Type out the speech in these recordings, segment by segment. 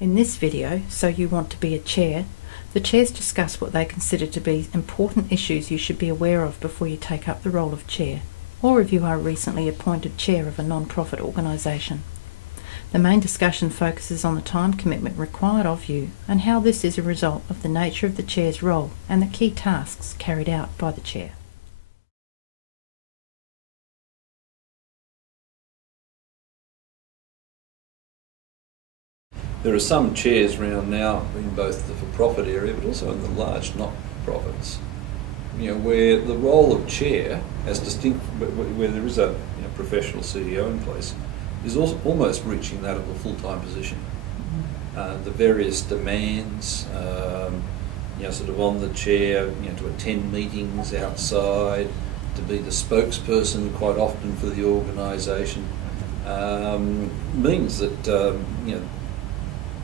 In this video, So You Want to Be a Chair, the chairs discuss what they consider to be important issues you should be aware of before you take up the role of chair, or if you are recently appointed chair of a non-profit organisation. The main discussion focuses on the time commitment required of you and how this is a result of the nature of the chair's role and the key tasks carried out by the chair. There are some chairs around now in both the for-profit area but also in the large not-for-profits, where the role of chair, as distinct, where there is a professional CEO in place, is also almost reaching that of a full-time position. The various demands, sort of on the chair, to attend meetings outside, to be the spokesperson quite often for the organisation, means that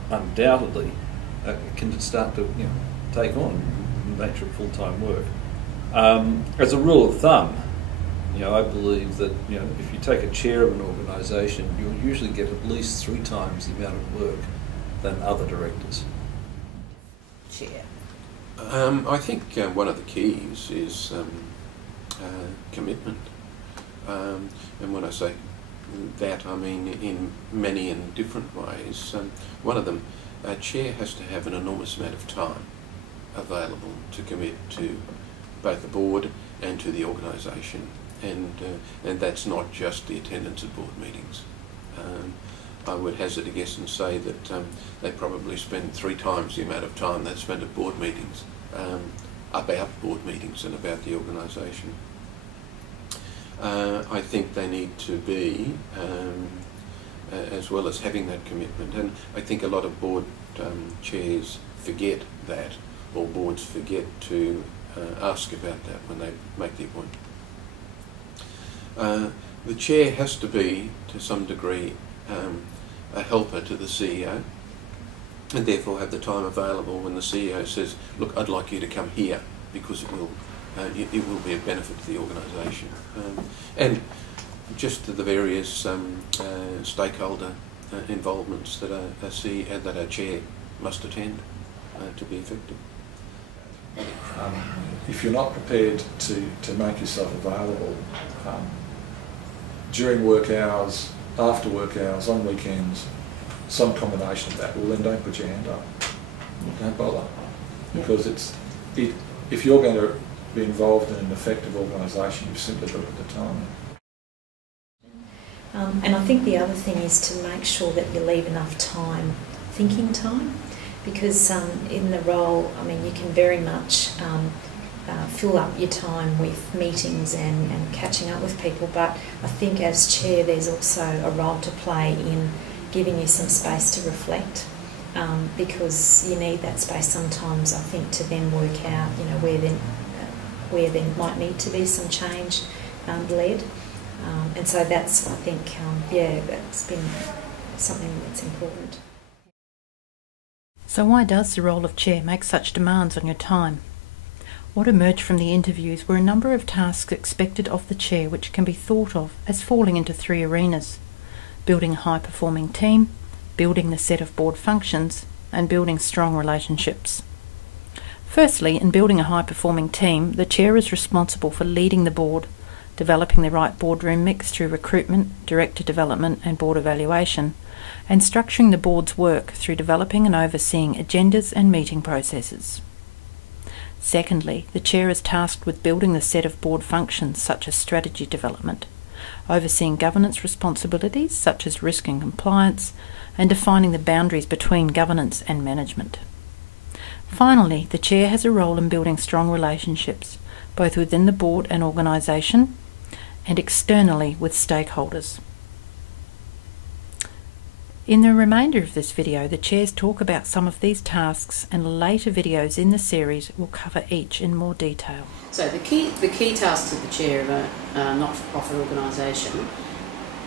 undoubtedly can start to take on the nature of full-time work. As a rule of thumb, I believe that if you take a chair of an organisation, you'll usually get at least 3 times the amount of work than other directors. Chair. I think one of the keys is commitment, and when I say that, I mean in many and different ways. One of them, a chair has to have an enormous amount of time available to commit to both the board and to the organisation, and that's not just the attendance at board meetings. I would hazard a guess and say that they probably spend 3 times the amount of time they spend at board meetings, about board meetings and about the organisation. I think they need to be, as well as having that commitment, and I think a lot of board chairs forget that, or boards forget to ask about that when they make the appointment. The chair has to be, to some degree, a helper to the CEO, and therefore have the time available when the CEO says, look, I'd like you to come here because it will be a benefit to the organisation. And just to the various stakeholder involvements that a chair must attend to be effective. If you're not prepared to make yourself available during work hours, after work hours, on weekends, some combination of that, well then don't put your hand up. Don't bother. Because if you're going to be involved in an effective organisation, you've simply got to put the time in. And I think the other thing is to make sure that you leave enough time, thinking time, because in the role, I mean, you can very much fill up your time with meetings and catching up with people, but I think as chair there's also a role to play in giving you some space to reflect, because you need that space sometimes, I think, to then work out where there might need to be some change led. And so that's, I think, that's been something that's important. So why does the role of chair make such demands on your time? What emerged from the interviews were a number of tasks expected of the chair which can be thought of as falling into 3 arenas: building a high-performing team, building the set of board functions, and building strong relationships. Firstly, in building a high-performing team, the chair is responsible for leading the board, developing the right boardroom mix through recruitment, director development and board evaluation, and structuring the board's work through developing and overseeing agendas and meeting processes. Secondly, the chair is tasked with building the set of board functions such as strategy development, overseeing governance responsibilities such as risk and compliance, and defining the boundaries between governance and management. Finally, the chair has a role in building strong relationships, both within the board and organisation, and externally with stakeholders. In the remainder of this video, the chairs talk about some of these tasks, and later videos in the series will cover each in more detail. So the key tasks of the chair of a not-for-profit organisation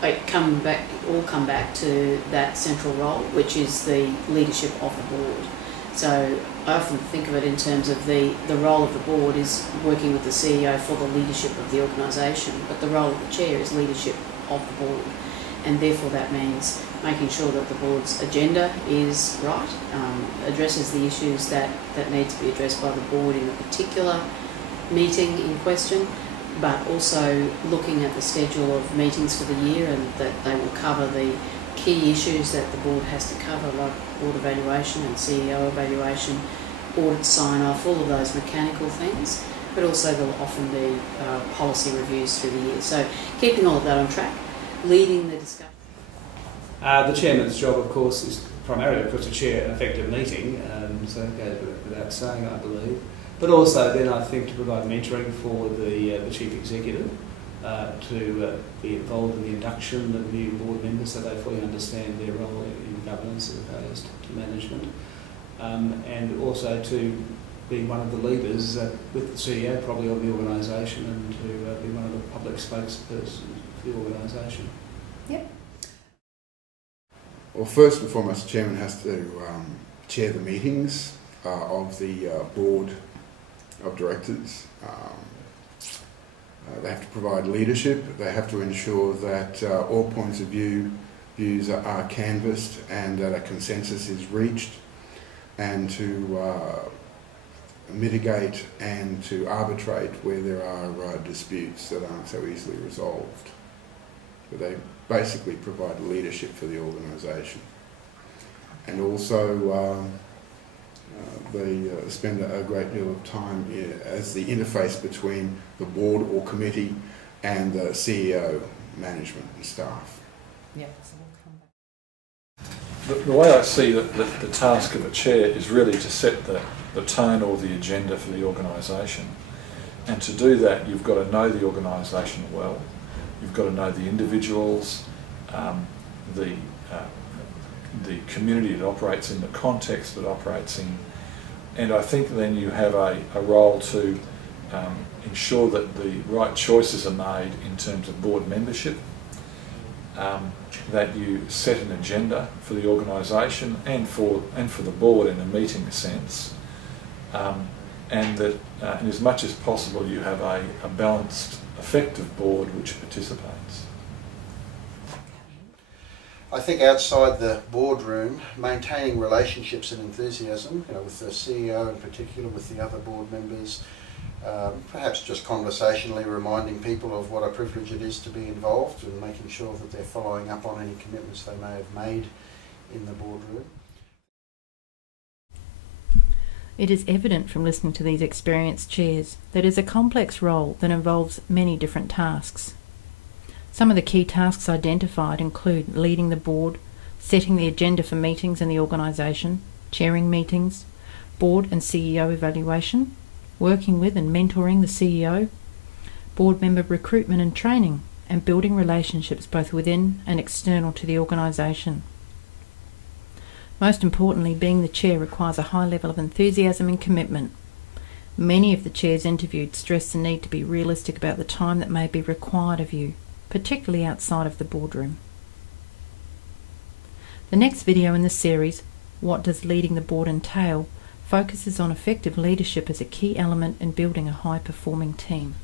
all come back to that central role, which is the leadership of the board. So I often think of it in terms of the role of the board is working with the CEO for the leadership of the organisation, but the role of the chair is leadership of the board, and therefore that means making sure that the board's agenda is right, addresses the issues that need to be addressed by the board in a particular meeting in question, but also looking at the schedule of meetings for the year and that they will cover the key issues that the board has to cover, like board evaluation and CEO evaluation, audit sign-off, all of those mechanical things, but also there will often be policy reviews through the year. So keeping all of that on track, leading the discussion. The chairman's job, of course, is primarily, of course, to chair an effective meeting, so it goes without saying, I believe. But also then I think to provide mentoring for the chief executive, to be involved in the induction of new board members so they fully understand their role in governance as opposed to management, and also to be one of the leaders with the CEO probably of the organisation, and to be one of the public spokespersons for the organisation. Yep. Well, first and foremost, the chairman has to chair the meetings of the board of directors. They have to provide leadership. They have to ensure that all points of views are canvassed and that a consensus is reached, and to mitigate and to arbitrate where there are disputes that aren't so easily resolved. But they basically provide leadership for the organisation. And also they spend a great deal of time as the interface between the board or committee and the CEO, management and staff. Yeah, so we'll come back. The way I see that the task of a chair is really to set the tone or the agenda for the organisation. And to do that, you've got to know the organisation well. You've got to know the individuals, the community it operates in, the context it operates in. And I think then you have a role to ensure that the right choices are made in terms of board membership, that you set an agenda for the organisation and for the board in a meeting sense, and that in as much as possible you have a balanced, effective board which participates. I think outside the boardroom, maintaining relationships and enthusiasm, with the CEO in particular, with the other board members, perhaps just conversationally reminding people of what a privilege it is to be involved and making sure that they're following up on any commitments they may have made in the boardroom. It is evident from listening to these experienced chairs that it is a complex role that involves many different tasks. Some of the key tasks identified include leading the board, setting the agenda for meetings in the organisation, chairing meetings, board and CEO evaluation, working with and mentoring the CEO, board member recruitment and training, and building relationships both within and external to the organisation. Most importantly, being the chair requires a high level of enthusiasm and commitment. Many of the chairs interviewed stress the need to be realistic about the time that may be required of you, particularly outside of the boardroom. The next video in the series, What Does Leading the Board Entail?, focuses on effective leadership as a key element in building a high-performing team.